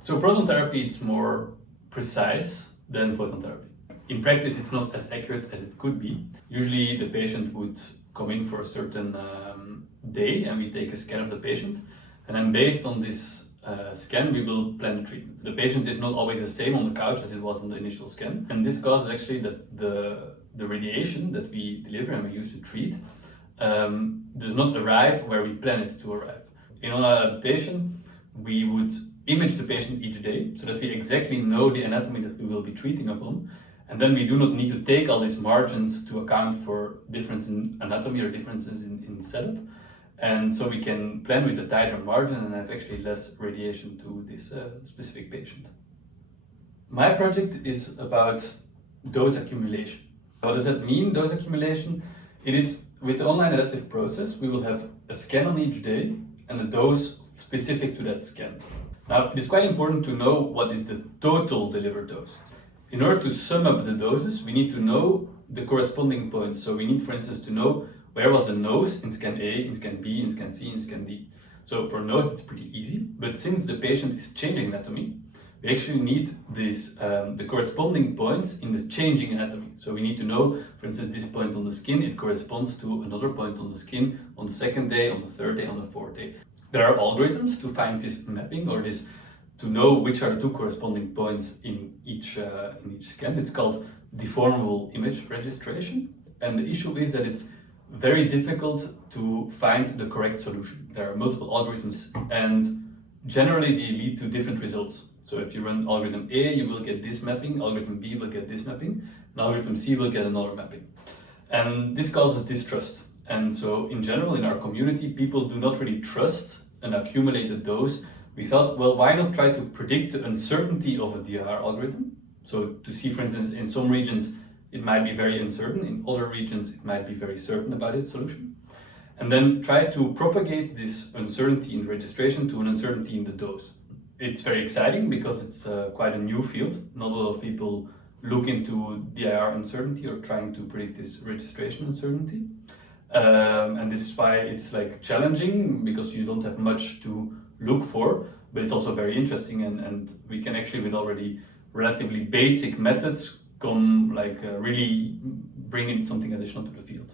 So proton therapy is more precise than photon therapy. In practice, it's not as accurate as it could be. Usually the patient would come in for a certain day and we take a scan of the patient. And then based on this scan, we will plan the treatment. The patient is not always the same on the couch as it was on the initial scan. And this causes actually that the radiation that we deliver and we use to treat does not arrive where we plan it to arrive. In our adaptation, we would image the patient each day so that we exactly know the anatomy that we will be treating upon. And then we do not need to take all these margins to account for difference in anatomy or differences in setup. And so we can plan with a tighter margin and have actually less radiation to this specific patient. My project is about dose accumulation. What does that mean, dose accumulation? It is with the online adaptive process, we will have a scan on each day and a dose specific to that scan. Now, it is quite important to know what is the total delivered dose. In order to sum up the doses, we need to know the corresponding points. So we need, for instance, to know where was the nose in scan A, in scan B, in scan C, in scan D. So for nose, it's pretty easy. But since the patient is changing anatomy, we actually need this, the corresponding points in the changing anatomy. So we need to know, for instance, this point on the skin, it corresponds to another point on the skin on the second day, on the third day, on the fourth day. There are algorithms to find this mapping or this to know which are the two corresponding points in each scan. It's called deformable image registration. And the issue is that it's very difficult to find the correct solution. There are multiple algorithms and generally they lead to different results. So if you run algorithm A, you will get this mapping, algorithm B will get this mapping, and algorithm C will get another mapping. And this causes distrust. And so in general, in our community, people do not really trust an accumulated dose. We thought, well, why not try to predict the uncertainty of a DIR algorithm? So to see, for instance, in some regions, it might be very uncertain. In other regions, it might be very certain about its solution. And then try to propagate this uncertainty in registration to an uncertainty in the dose. It's very exciting because it's quite a new field. Not a lot of people look into DIR uncertainty or trying to predict this registration uncertainty. And this is why it's like challenging because you don't have much to look for, but it's also very interesting and we can actually with already relatively basic methods come like really bring in something additional to the field.